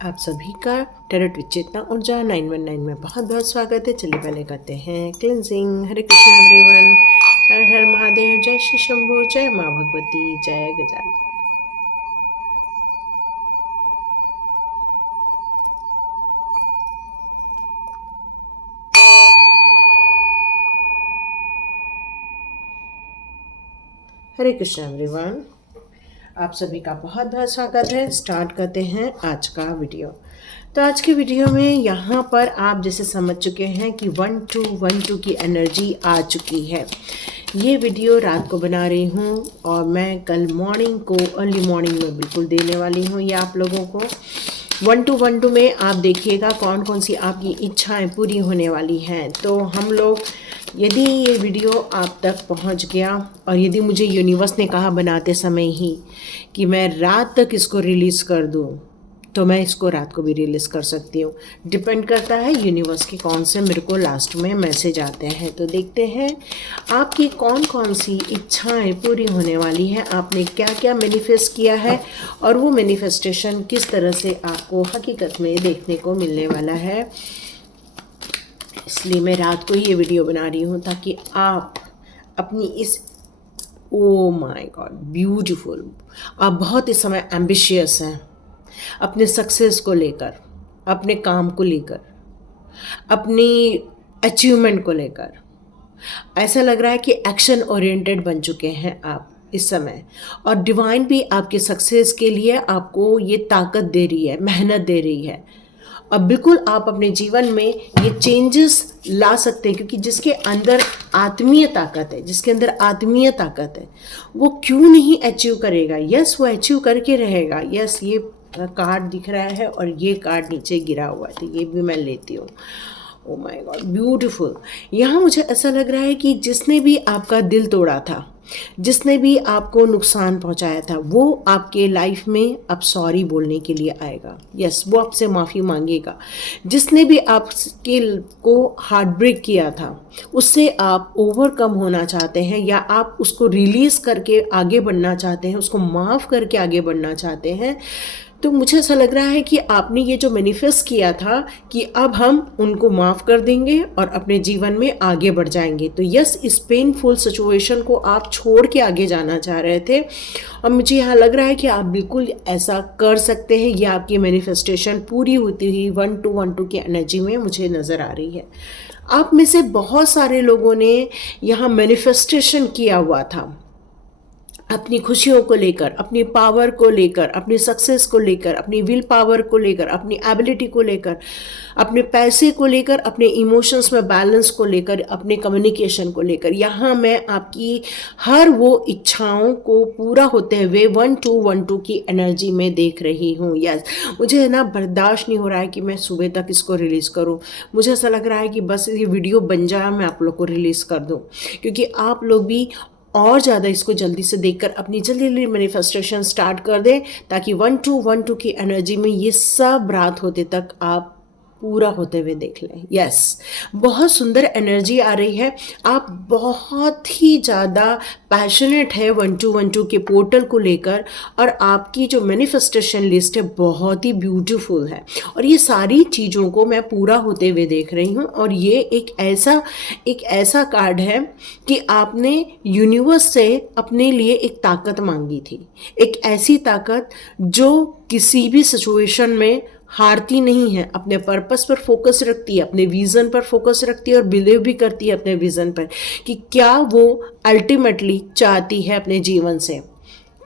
आप सभी का टैरोट विद चेतना ऊर्जा 919 में बहुत बहुत स्वागत है। चलिए पहले करते हैं क्लिनजिंग। हरे कृष्ण एवरीवन। हर हर महादेव। जय श्री शंभू। जय माँ भगवती। जय गजानन। हरे कृष्ण एवरीवन। आप सभी का बहुत बहुत स्वागत है। स्टार्ट करते हैं आज का वीडियो। तो आज के वीडियो में यहाँ पर आप जैसे समझ चुके हैं कि 1212 की एनर्जी आ चुकी है। ये वीडियो रात को बना रही हूँ और मैं कल मॉर्निंग को अर्ली मॉर्निंग में बिल्कुल देने वाली हूँ ये आप लोगों को। 1212 में आप देखिएगा कौन कौन सी आपकी इच्छाएं पूरी होने वाली हैं। तो हम लोग यदि ये वीडियो आप तक पहुंच गया और यदि मुझे यूनिवर्स ने कहा बनाते समय ही कि मैं रात तक इसको रिलीज़ कर दूं, तो मैं इसको रात को भी रिलीज़ कर सकती हूँ। डिपेंड करता है यूनिवर्स के कौन से मेरे को लास्ट में मैसेज आते हैं। तो देखते हैं आपकी कौन कौन सी इच्छाएं पूरी होने वाली हैं, आपने क्या क्या मैनिफेस्ट किया है और वो मैनिफेस्टेशन किस तरह से आपको हकीकत में देखने को मिलने वाला है। इसलिए मैं रात को ही ये वीडियो बना रही हूँ ताकि आप अपनी इस ओ माय गॉड ब्यूटीफुल, आप बहुत इस समय एम्बिशियस हैं अपने सक्सेस को लेकर, अपने काम को लेकर, अपनी अचीवमेंट को लेकर। ऐसा लग रहा है कि एक्शन ओरिएंटेड बन चुके हैं आप इस समय, और डिवाइन भी आपके सक्सेस के लिए आपको ये ताकत दे रही है, मेहनत दे रही है। अब बिल्कुल आप अपने जीवन में ये चेंजेस ला सकते हैं, क्योंकि जिसके अंदर आत्मीय ताकत है, जिसके अंदर आत्मीय ताकत है, वो क्यों नहीं अचीव करेगा। यस, वो अचीव करके रहेगा। यस, ये कार्ड दिख रहा है और ये कार्ड नीचे गिरा हुआ है, तो ये भी मैं लेती हूँ। Oh my God beautiful. यहाँ मुझे ऐसा लग रहा है कि जिसने भी आपका दिल तोड़ा था, जिसने भी आपको नुकसान पहुंचाया था, वो आपके लाइफ में अब सॉरी बोलने के लिए आएगा। यस, वो आपसे माफ़ी मांगेगा। जिसने भी आपके को हार्ट ब्रेक किया था, उससे आप ओवरकम होना चाहते हैं या आप उसको रिलीज़ करके आगे बढ़ना चाहते हैं, उसको माफ़ करके आगे बढ़ना चाहते हैं, तो मुझे ऐसा लग रहा है कि आपने ये जो मैनिफेस्ट किया था कि अब हम उनको माफ़ कर देंगे और अपने जीवन में आगे बढ़ जाएंगे। तो यस, इस पेनफुल सिचुएशन को आप छोड़ के आगे जाना चाह रहे थे और मुझे यहाँ लग रहा है कि आप बिल्कुल ऐसा कर सकते हैं। ये आपकी मैनिफेस्टेशन पूरी होती हुई 1212 की एनर्जी में मुझे नज़र आ रही है। आप में से बहुत सारे लोगों ने यहाँ मैनिफेस्टेशन किया हुआ था अपनी खुशियों को लेकर, अपनी पावर को लेकर, अपनी सक्सेस को लेकर, अपनी विल पावर को लेकर, अपनी एबिलिटी को लेकर, अपने पैसे को लेकर, अपने इमोशंस में बैलेंस को लेकर, अपने कम्युनिकेशन को लेकर। यहाँ मैं आपकी हर वो इच्छाओं को पूरा होते हुए 1212 की एनर्जी में देख रही हूँ। यस, मुझे ना बर्दाश्त नहीं हो रहा है कि मैं सुबह तक इसको रिलीज़ करूँ। मुझे ऐसा लग रहा है कि बस ये वीडियो बन जाए, मैं आप लोग को रिलीज़ कर दूँ, क्योंकि आप लोग भी और ज़्यादा इसको जल्दी से देखकर अपनी जल्दी जल्दी मैनिफेस्टेशन स्टार्ट कर दें, ताकि 1212 की एनर्जी में ये सब रात होते तक आप पूरा होते हुए देख लें। यस, बहुत सुंदर एनर्जी आ रही है। आप बहुत ही ज़्यादा पैशनेट है 1212 के पोर्टल को लेकर, और आपकी जो मैनिफेस्टेशन लिस्ट है बहुत ही ब्यूटीफुल है, और ये सारी चीज़ों को मैं पूरा होते हुए देख रही हूँ। और ये एक ऐसा कार्ड है कि आपने यूनिवर्स से अपने लिए एक ताकत मांगी थी, एक ऐसी ताकत जो किसी भी सिचुएशन में हारती नहीं है, अपने पर्पस पर फोकस रखती है, अपने विज़न पर फोकस रखती है और बिलीव भी करती है अपने विज़न पर कि क्या वो अल्टीमेटली चाहती है अपने जीवन से,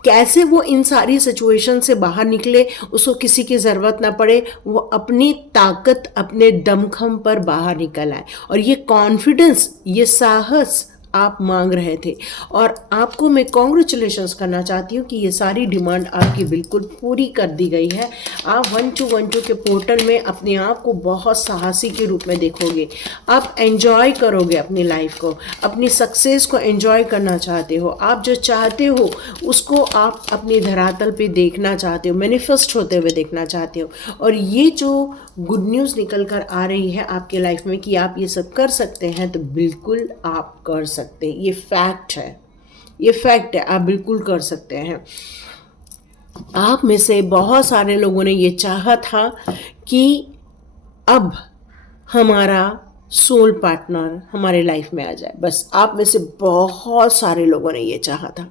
कैसे वो इन सारी सिचुएशन से बाहर निकले, उसको किसी की ज़रूरत ना पड़े, वो अपनी ताकत, अपने दमखम पर बाहर निकल आए। और ये कॉन्फिडेंस, ये साहस आप मांग रहे थे, और आपको मैं कॉन्ग्रेचुलेशंस करना चाहती हूँ कि ये सारी डिमांड आपकी बिल्कुल पूरी कर दी गई है। आप 1212 के पोर्टल में अपने आप को बहुत साहसी के रूप में देखोगे। आप एंजॉय करोगे अपनी लाइफ को, अपनी सक्सेस को एंजॉय करना चाहते हो। आप जो चाहते हो उसको आप अपनी धरातल पे देखना चाहते हो, मैनिफेस्ट होते हुए देखना चाहते हो। और ये जो गुड न्यूज़ निकल कर आ रही है आपके लाइफ में कि आप ये सब कर सकते हैं, तो बिल्कुल आप कर सकते हैं। ये फैक्ट है, ये फैक्ट है, आप बिल्कुल कर सकते हैं। आप में से बहुत सारे लोगों ने ये चाहा था कि अब हमारा सोल पार्टनर हमारे लाइफ में आ जाए। बस आप में से बहुत सारे लोगों ने ये चाहा था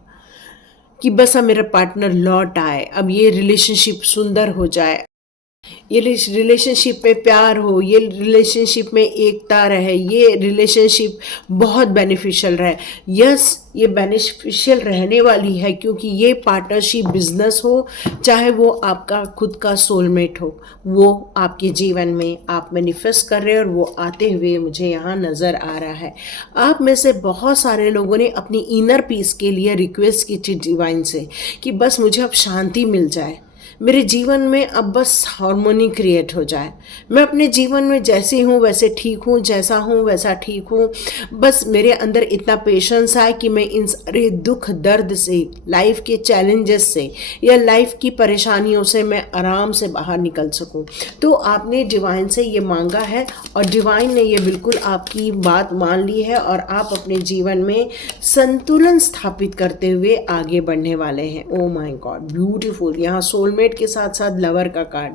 कि बस अब मेरा पार्टनर लौट आए, अब ये रिलेशनशिप सुंदर हो जाए, ये रिलेशनशिप में प्यार हो, ये रिलेशनशिप में एकता रहे, ये रिलेशनशिप बहुत बेनिफिशियल रहे। यस, ये बेनिफिशियल रहने वाली है, क्योंकि ये पार्टनरशिप बिजनेस हो चाहे वो आपका खुद का सोलमेट हो, वो आपके जीवन में आप मैनिफेस्ट कर रहे हैं और वो आते हुए मुझे यहाँ नज़र आ रहा है। आप में से बहुत सारे लोगों ने अपनी इनर पीस के लिए रिक्वेस्ट की थी डिवाइन से कि बस मुझे अब शांति मिल जाए, मेरे जीवन में अब बस हार्मोनी क्रिएट हो जाए, मैं अपने जीवन में जैसी हूँ वैसे ठीक हूँ, जैसा हूँ वैसा ठीक हूँ, बस मेरे अंदर इतना पेशेंस आए कि मैं इन सारे दुख दर्द से, लाइफ के चैलेंजेस से या लाइफ की परेशानियों से मैं आराम से बाहर निकल सकूँ। तो आपने डिवाइन से ये मांगा है और डिवाइन ने ये बिल्कुल आपकी बात मान ली है और आप अपने जीवन में संतुलन स्थापित करते हुए आगे बढ़ने वाले हैं। Oh my God, beautiful. यहाँ सोलमेट के साथ साथ लवर का कार्ड।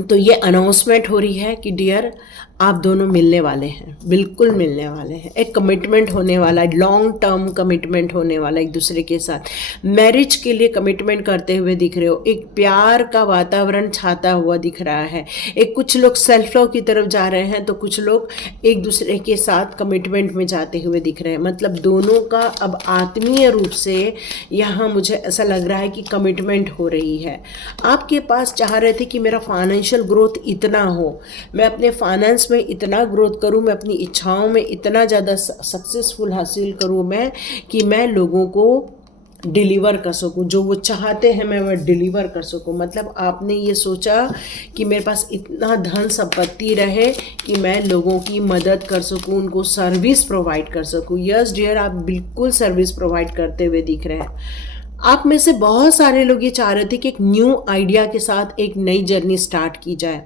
तो ये अनाउंसमेंट हो रही है कि डियर, आप दोनों मिलने वाले हैं, बिल्कुल मिलने वाले हैं। एक कमिटमेंट होने वाला है, लॉन्ग टर्म कमिटमेंट होने वाला है एक दूसरे के साथ। मैरिज के लिए कमिटमेंट करते हुए दिख रहे हो, एक प्यार का वातावरण छाता हुआ दिख रहा है। एक कुछ लोग सेल्फ लव की तरफ जा रहे हैं तो कुछ लोग एक दूसरे के साथ कमिटमेंट में जाते हुए दिख रहे हैं। मतलब दोनों का अब आत्मीय रूप से यहाँ मुझे ऐसा लग रहा है कि कमिटमेंट हो रही है। आपके पास चाह रहे थे कि मेरा फाइनेंशियल ग्रोथ इतना हो, मैं अपने फाइनेंस में इतना ग्रोथ करूं, मैं अपनी इच्छाओं में इतना ज़्यादा सक्सेसफुल हासिल करूं मैं कि मैं लोगों को डिलीवर कर सकूं, जो वो चाहते हैं मैं वह डिलीवर कर सकूं। मतलब आपने ये सोचा कि मेरे पास इतना धन संपत्ति रहे कि मैं लोगों की मदद कर सकूं, उनको सर्विस प्रोवाइड कर सकूं। यस डियर, आप बिल्कुल सर्विस प्रोवाइड करते हुए दिख रहे हैं। आप में से बहुत सारे लोग ये चाह रहे थे कि एक न्यू आइडिया के साथ एक नई जर्नी स्टार्ट की जाए,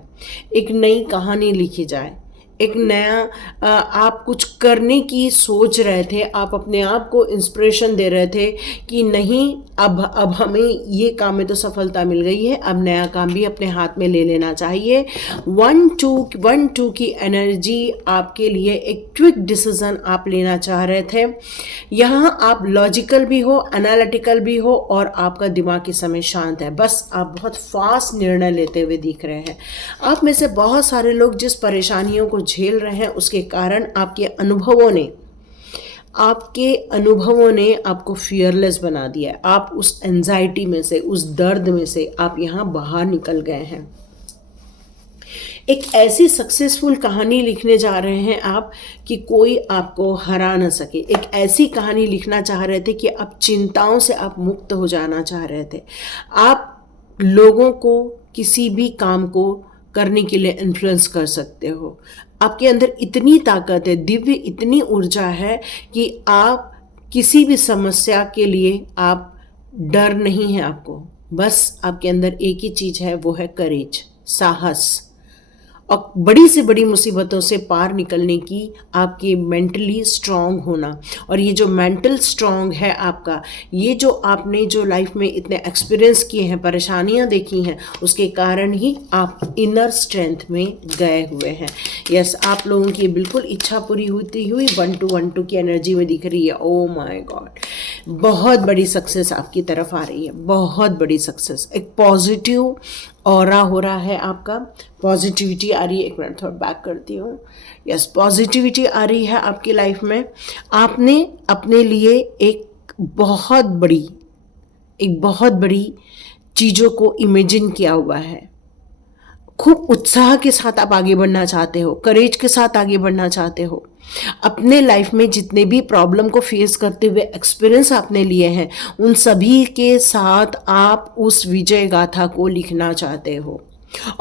एक नई कहानी लिखी जाए, एक नया आप कुछ करने की सोच रहे थे, आप अपने आप को इंस्पिरेशन दे रहे थे कि नहीं, अब हमें ये काम में तो सफलता मिल गई है, अब नया काम भी अपने हाथ में ले लेना चाहिए। 1-2 की एनर्जी आपके लिए एक क्विक डिसीजन आप लेना चाह रहे थे। यहाँ आप लॉजिकल भी हो, एनालिटिकल भी हो और आपका दिमाग इस समय शांत है। बस आप बहुत फास्ट निर्णय लेते हुए दिख रहे हैं। आप में से बहुत सारे लोग जिस परेशानियों को झेल रहे हैं उसके कारण आपके अनुभवों ने आपको फियरलेस बना दिया है। आप उस एंजाइटी में से, उस दर्द में से आप यहाँ बाहर निकल गए हैं। एक ऐसी सक्सेसफुल कहानी लिखने जा रहे हैं आप कि कोई आपको हरा ना सके। एक ऐसी कहानी लिखना चाह रहे थे कि आप चिंताओं से आप मुक्त हो जाना चाह रहे थे। आप लोगों को किसी भी काम को करने के लिए इन्फ्लुएंस कर सकते हो। आपके अंदर इतनी ताकत है, दिव्य इतनी ऊर्जा है कि आप किसी भी समस्या के लिए आप डर नहीं है आपको। बस आपके अंदर एक ही चीज़ है, वो है करेज, साहस, और बड़ी से बड़ी मुसीबतों से पार निकलने की आपकी मेंटली स्ट्रांग होना। और ये जो मेंटल स्ट्रांग है आपका, ये जो आपने जो लाइफ में इतने एक्सपीरियंस किए हैं, परेशानियां देखी हैं, उसके कारण ही आप इनर स्ट्रेंथ में गए हुए हैं। यस, आप लोगों की बिल्कुल इच्छा पूरी होती हुई 1-2 की एनर्जी में दिख रही है। ओ माय गॉड, बहुत बड़ी सक्सेस आपकी तरफ आ रही है, बहुत बड़ी सक्सेस। एक पॉजिटिव ऑरा हो रहा है आपका, पॉजिटिविटी आ रही है। एक मिनट थोड़ा बैक करती हूँ। यस, पॉजिटिविटी आ रही है आपकी लाइफ में। आपने अपने लिए एक बहुत बड़ी चीज़ों को इमेजिन किया हुआ है। खूब उत्साह के साथ आप आगे बढ़ना चाहते हो, करेज के साथ आगे बढ़ना चाहते हो। अपने लाइफ में जितने भी प्रॉब्लम को फेस करते हुए एक्सपीरियंस आपने लिए हैं, उन सभी के साथ आप उस विजय गाथा को लिखना चाहते हो।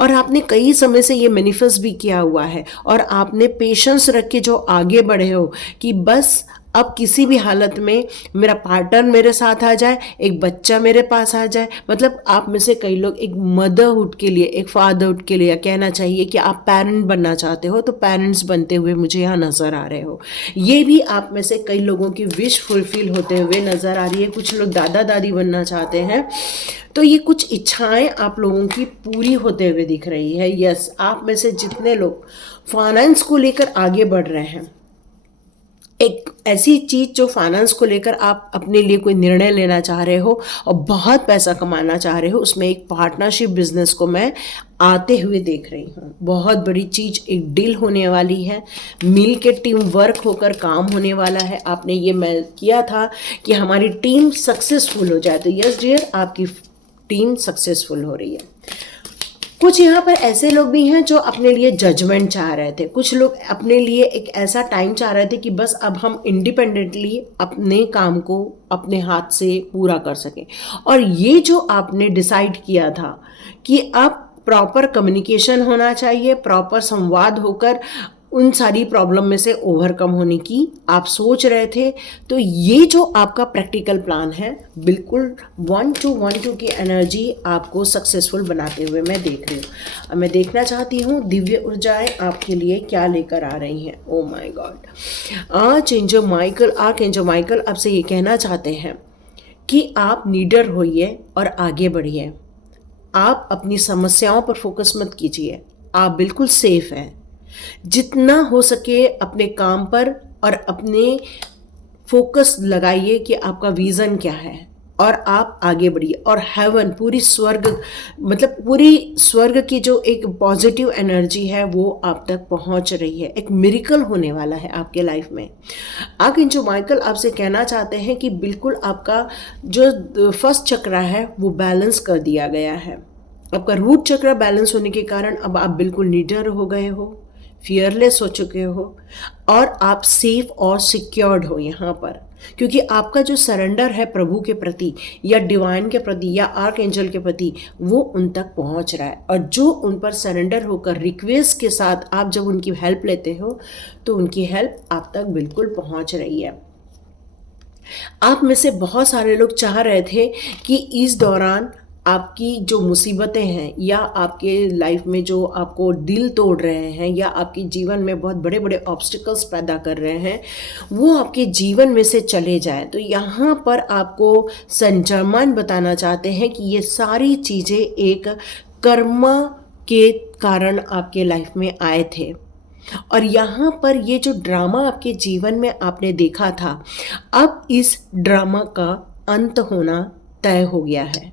और आपने कई समय से ये मैनिफेस्ट भी किया हुआ है और आपने पेशेंस रख के जो आगे बढ़े हो कि बस अब किसी भी हालत में मेरा पार्टनर मेरे साथ आ जाए, एक बच्चा मेरे पास आ जाए, मतलब आप में से कई लोग एक मदरहुड के लिए, एक फादरहुड के लिए, या कहना चाहिए कि आप पेरेंट बनना चाहते हो, तो पेरेंट्स बनते हुए मुझे यहाँ नज़र आ रहे हो। ये भी आप में से कई लोगों की विश फुलफिल होते हुए नज़र आ रही है। कुछ लोग दादा दादी बनना चाहते हैं, तो ये कुछ इच्छाएं आप लोगों की पूरी होते हुए दिख रही है। यस, आप में से जितने लोग फाइनेंस को लेकर आगे बढ़ रहे हैं, एक ऐसी चीज़ जो फाइनेंस को लेकर आप अपने लिए कोई निर्णय लेना चाह रहे हो और बहुत पैसा कमाना चाह रहे हो, उसमें एक पार्टनरशिप बिजनेस को मैं आते हुए देख रही हूँ। बहुत बड़ी चीज़, एक डील होने वाली है, मिल के टीम वर्क होकर काम होने वाला है। आपने ये मैं किया था कि हमारी टीम सक्सेसफुल हो जाए, तो यस डियर, आपकी टीम सक्सेसफुल हो रही है। कुछ यहाँ पर ऐसे लोग भी हैं जो अपने लिए जजमेंट चाह रहे थे। कुछ लोग अपने लिए एक ऐसा टाइम चाह रहे थे कि बस अब हम इंडिपेंडेंटली अपने काम को अपने हाथ से पूरा कर सकें। और ये जो आपने डिसाइड किया था कि अब प्रॉपर कम्युनिकेशन होना चाहिए, प्रॉपर संवाद होकर उन सारी प्रॉब्लम में से ओवरकम होने की आप सोच रहे थे, तो ये जो आपका प्रैक्टिकल प्लान है, बिल्कुल 1212 की एनर्जी आपको सक्सेसफुल बनाते हुए मैं देख रही हूँ। अब मैं देखना चाहती हूँ दिव्य ऊर्जाएं आपके लिए क्या लेकर आ रही हैं। ओ माय गॉड, आर्चएंजल माइकल आपसे ये कहना चाहते हैं कि आप नीडर होइए और आगे बढ़िए। आप अपनी समस्याओं पर फोकस मत कीजिए, आप बिल्कुल सेफ हैं। जितना हो सके अपने काम पर और अपने फोकस लगाइए कि आपका विज़न क्या है और आप आगे बढ़िए। और हेवन, पूरी स्वर्ग, मतलब पूरी स्वर्ग की जो एक पॉजिटिव एनर्जी है वो आप तक पहुंच रही है। एक मिरेकल होने वाला है आपके लाइफ में। आर्कएंजल माइकल आपसे कहना चाहते हैं कि बिल्कुल आपका जो फर्स्ट चक्र है वो बैलेंस कर दिया गया है। आपका रूट चक्र बैलेंस होने के कारण अब आप बिल्कुल निडर हो गए हो, फियरलेस हो चुके हो और आप सेफ और सिक्योर्ड हो यहाँ पर, क्योंकि आपका जो सरेंडर है प्रभु के प्रति या डिवाइन के प्रति या आर्क एंजल के प्रति, वो उन तक पहुँच रहा है। और जो उन पर सरेंडर होकर रिक्वेस्ट के साथ आप जब उनकी हेल्प लेते हो, तो उनकी हेल्प आप तक बिल्कुल पहुँच रही है। आप में से बहुत सारे लोग चाह रहे थे कि इस दौरान आपकी जो मुसीबतें हैं या आपके लाइफ में जो आपको दिल तोड़ रहे हैं या आपके जीवन में बहुत बड़े बड़े ऑब्स्टिकल्स पैदा कर रहे हैं, वो आपके जीवन में से चले जाएं। तो यहाँ पर आपको सेंट जर्मन बताना चाहते हैं कि ये सारी चीज़ें एक कर्म के कारण आपके लाइफ में आए थे। और यहाँ पर ये जो ड्रामा आपके जीवन में आपने देखा था, अब इस ड्रामा का अंत होना तय हो गया है,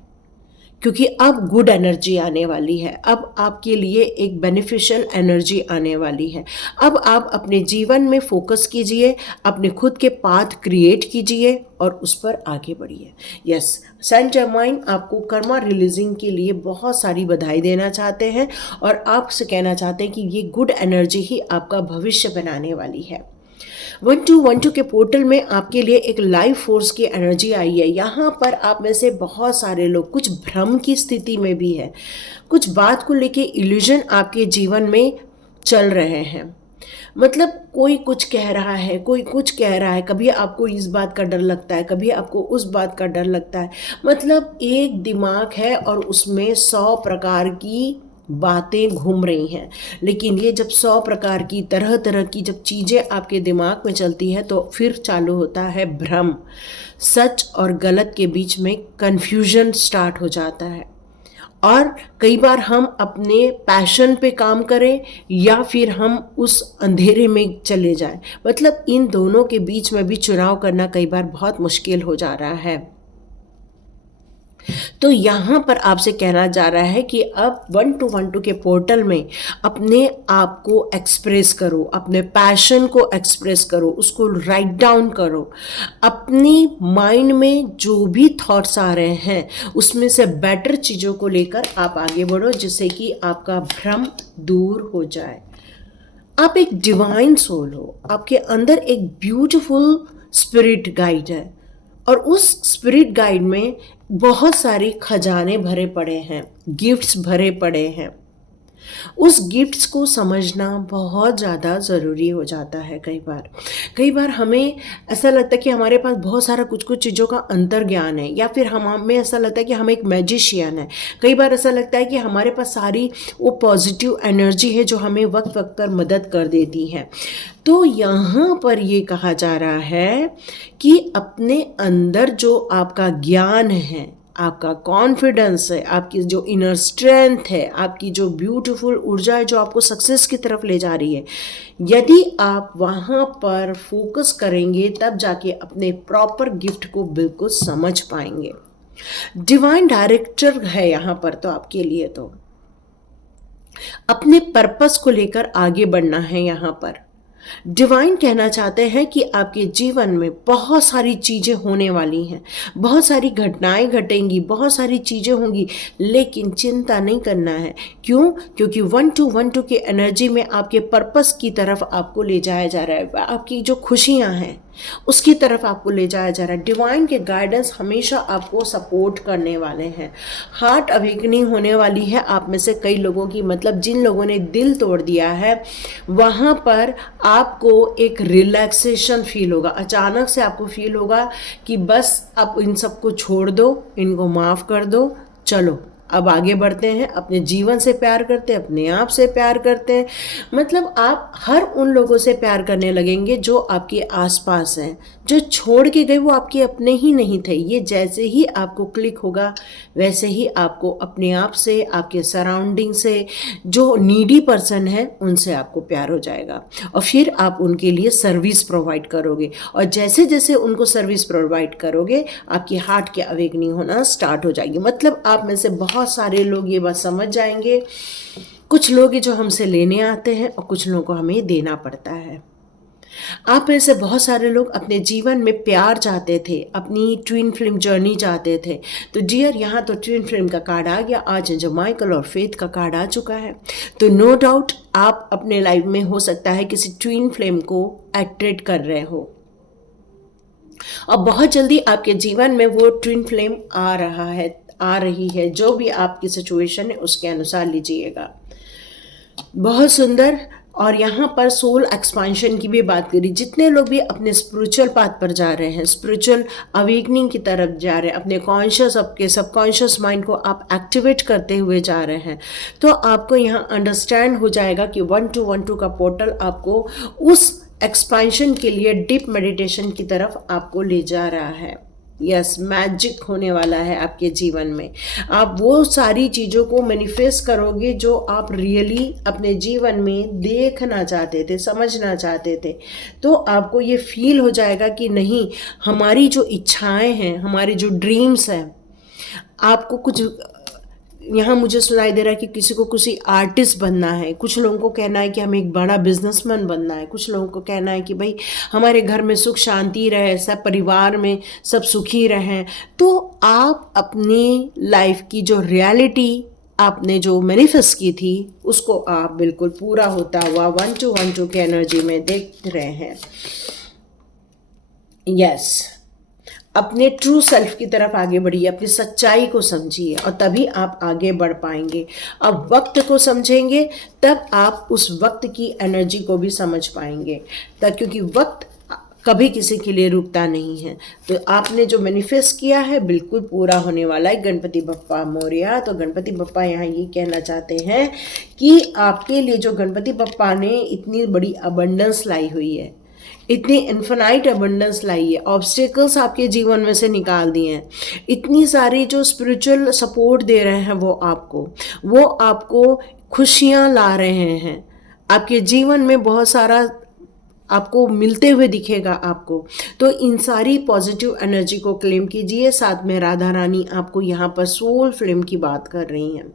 क्योंकि अब गुड एनर्जी आने वाली है। अब आपके लिए एक बेनिफिशियल एनर्जी आने वाली है। अब आप अपने जीवन में फोकस कीजिए, अपने खुद के पाथ क्रिएट कीजिए और उस पर आगे बढ़िए। यस, सेंट जर्माइन आपको कर्मा रिलीजिंग के लिए बहुत सारी बधाई देना चाहते हैं और आपसे कहना चाहते हैं कि ये गुड एनर्जी ही आपका भविष्य बनाने वाली है। 1212 के पोर्टल में आपके लिए एक लाइफ फोर्स की एनर्जी आई है। यहाँ पर आप में से बहुत सारे लोग कुछ भ्रम की स्थिति में भी है, कुछ बात को लेके इल्यूजन आपके जीवन में चल रहे हैं। मतलब कोई कुछ कह रहा है, कोई कुछ कह रहा है, कभी आपको इस बात का डर लगता है, कभी आपको उस बात का डर लगता है। मतलब एक दिमाग है और उसमें 100 प्रकार की बातें घूम रही हैं। लेकिन ये जब 100 प्रकार की तरह तरह की जब चीज़ें आपके दिमाग में चलती है, तो फिर चालू होता है भ्रम। सच और गलत के बीच में कन्फ्यूजन स्टार्ट हो जाता है और कई बार हम अपने पैशन पे काम करें या फिर हम उस अंधेरे में चले जाएं। मतलब इन दोनों के बीच में भी चुनाव करना कई बार बहुत मुश्किल हो जा रहा है। तो यहाँ पर आपसे कहना जा रहा है कि अब 1212 के पोर्टल में अपने आप को एक्सप्रेस करो, अपने पैशन को एक्सप्रेस करो, उसको राइट डाउन करो। अपनी माइंड में जो भी थॉट्स आ रहे हैं उसमें से बेटर चीज़ों को लेकर आप आगे बढ़ो, जिससे कि आपका भ्रम दूर हो जाए। आप एक डिवाइन सोल हो, आपके अंदर एक ब्यूटीफुल स्पिरिट गाइड है और उस स्पिरिट गाइड में बहुत सारे खजाने भरे पड़े हैं, गिफ्ट्स भरे पड़े हैं। उस गिफ्ट्स को समझना बहुत ज़्यादा ज़रूरी हो जाता है कई बार हमें ऐसा लगता है कि हमारे पास बहुत सारा कुछ-कुछ चीज़ों का अंतर्ज्ञान है, या फिर हमें ऐसा लगता है कि हम एक मैजिशियन हैं। कई बार ऐसा लगता है कि हमारे पास सारी वो पॉज़िटिव एनर्जी है जो हमें वक़्त-वक़्त पर मदद कर देती है। तो यहाँ पर ये कहा जा रहा है कि अपने अंदर जो आपका ज्ञान है, आपका कॉन्फिडेंस है, आपकी जो इनर स्ट्रेंथ है, आपकी जो ब्यूटीफुल ऊर्जा है जो आपको सक्सेस की तरफ ले जा रही है, यदि आप वहाँ पर फोकस करेंगे तब जाके अपने प्रॉपर गिफ्ट को बिल्कुल समझ पाएंगे। डिवाइन डायरेक्टर है यहाँ पर तो आपके लिए, तो अपने पर्पस को लेकर आगे बढ़ना है। यहाँ पर डिवाइन कहना चाहते हैं कि आपके जीवन में बहुत सारी चीज़ें होने वाली हैं, बहुत सारी घटनाएं घटेंगी, बहुत सारी चीज़ें होंगी, लेकिन चिंता नहीं करना है। क्यों? क्योंकि 1 की एनर्जी में आपके पर्पस की तरफ आपको ले जाया जा रहा है, आपकी जो खुशियां हैं उसकी तरफ आपको ले जाया जा रहा है। डिवाइन के गाइडेंस हमेशा आपको सपोर्ट करने वाले हैं। हार्ट अवेकनिंग होने वाली है आप में से कई लोगों की, मतलब जिन लोगों ने दिल तोड़ दिया है वहाँ पर आपको एक रिलैक्सेशन फील होगा। अचानक से आपको फील होगा कि बस आप इन सबको छोड़ दो, इनको माफ़ कर दो, चलो अब आगे बढ़ते हैं, अपने जीवन से प्यार करते हैं, अपने आप से प्यार करते हैं। मतलब आप हर उन लोगों से प्यार करने लगेंगे जो आपके आसपास हैं। जो छोड़ के गए वो आपके अपने ही नहीं थे। ये जैसे ही आपको क्लिक होगा वैसे ही आपको अपने आप से, आपके सराउंडिंग से, जो नीडी पर्सन है उनसे आपको प्यार हो जाएगा, और फिर आप उनके लिए सर्विस प्रोवाइड करोगे, और जैसे जैसे उनको सर्विस प्रोवाइड करोगे आपकी हार्ट की अवेकनिंग होना स्टार्ट हो जाएगी। मतलब आप में से बहुत सारे लोग ये बात समझ जाएंगे। कुछ लोग जो हमसे लेने आते हैं और कुछ लोगों को हमें देना पड़ता है। आप में से बहुत सारे लोग अपने जीवन में प्यार चाहते थे, अपनी ट्विन फ्लेम जर्नी चाहते थे। तो डियर, यहाँ तो ट्विन फ्लेम का कार्ड आ गया, आज जो माइकल और फेथ का कार्ड आ चुका है। तो नो डाउट आप अपने लाइफ में हो सकता है किसी ट्विन फ्लेम को अट्रैक्ट कर रहे हो, और बहुत जल्दी आपके जीवन में वो ट्विन फ्लेम आ रही है। जो भी आपकी सिचुएशन है उसके अनुसार लीजिएगा। बहुत सुंदर। और यहाँ पर सोल एक्सपांशन की भी बात करी। जितने लोग भी अपने स्पिरिचुअल पाथ पर जा रहे हैं, स्पिरिचुअल अवेकनिंग की तरफ जा रहे हैं, अपने कॉन्शियस, आपके सबकॉन्शियस माइंड को आप एक्टिवेट करते हुए जा रहे हैं, तो आपको यहाँ अंडरस्टैंड हो जाएगा कि 1212 का पोर्टल आपको उस एक्सपांशन के लिए डीप मेडिटेशन की तरफ आपको ले जा रहा है। यस, मैजिक होने वाला है आपके जीवन में। आप वो सारी चीज़ों को मैनिफेस्ट करोगे जो आप रियली अपने जीवन में देखना चाहते थे, समझना चाहते थे। तो आपको ये फील हो जाएगा कि नहीं, हमारी जो इच्छाएं हैं, हमारे जो ड्रीम्स हैं, आपको कुछ यहाँ मुझे सुनाई दे रहा है कि किसी को किसी आर्टिस्ट बनना है, कुछ लोगों को कहना है कि हमें एक बड़ा बिजनेसमैन बनना है, कुछ लोगों को कहना है कि भाई हमारे घर में सुख शांति रहे, सब परिवार में सब सुखी रहें। तो आप अपनी लाइफ की जो रियलिटी आपने जो मैनिफेस्ट की थी उसको आप बिल्कुल पूरा होता हुआ 1212 की एनर्जी में देख रहे हैं। यस, अपने ट्रू सेल्फ की तरफ आगे बढ़िए, अपनी सच्चाई को समझिए, और तभी आप आगे बढ़ पाएंगे। अब वक्त को समझेंगे तब आप उस वक्त की एनर्जी को भी समझ पाएंगे, क्योंकि वक्त कभी किसी के लिए रुकता नहीं है। तो आपने जो मैनिफेस्ट किया है बिल्कुल पूरा होने वाला है। गणपति बप्पा मोरया। तो गणपति बप्पा यहाँ ये कहना चाहते हैं कि आपके लिए जो गणपति बप्पा ने इतनी बड़ी अबंडेंस लाई हुई है, इतनी इन्फिनाइट अबंडेंस लाई है, ऑब्स्टिकल्स आपके जीवन में से निकाल दिए हैं, इतनी सारी जो स्पिरिचुअल सपोर्ट दे रहे हैं वो आपको खुशियाँ ला रहे हैं। आपके जीवन में बहुत सारा आपको मिलते हुए दिखेगा आपको। तो इन सारी पॉजिटिव एनर्जी को क्लेम कीजिए। साथ में राधा रानी आपको यहाँ पर सोल फ्लेम की बात कर रही हैं।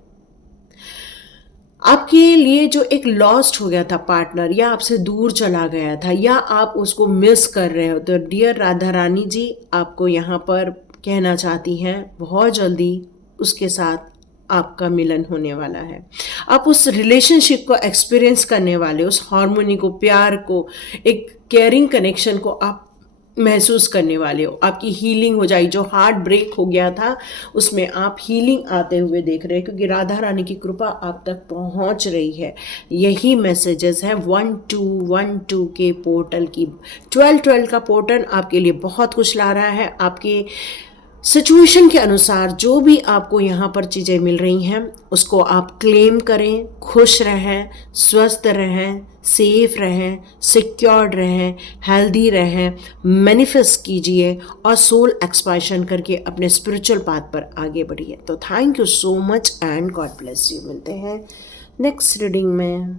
आपके लिए जो एक लॉस्ट हो गया था पार्टनर, या आपसे दूर चला गया था, या आप उसको मिस कर रहे हो, तो डियर राधा रानी जी आपको यहाँ पर कहना चाहती हैं बहुत जल्दी उसके साथ आपका मिलन होने वाला है। आप उस रिलेशनशिप को एक्सपीरियंस करने वाले, उस हार्मोनी को, प्यार को, एक केयरिंग कनेक्शन को आप महसूस करने वाले हो, आपकी हीलिंग हो जाएगी। जो हार्ट ब्रेक हो गया था उसमें आप हीलिंग आते हुए देख रहे हैं, क्योंकि राधा रानी की कृपा आप तक पहुंच रही है। यही मैसेजेस हैं 1212 के पोर्टल की। 1212 का पोर्टल आपके लिए बहुत कुछ ला रहा है। आपके सिचुएशन के अनुसार जो भी आपको यहाँ पर चीज़ें मिल रही हैं उसको आप क्लेम करें, खुश रहें, स्वस्थ रहें, सेफ रहें, सिक्योर्ड रहें, हेल्दी रहें, मैनिफेस्ट कीजिए और सोल एक्सपांशन करके अपने स्पिरिचुअल पाथ पर आगे बढ़िए। तो thank you so much and God bless you. मिलते हैं नेक्स्ट रीडिंग में।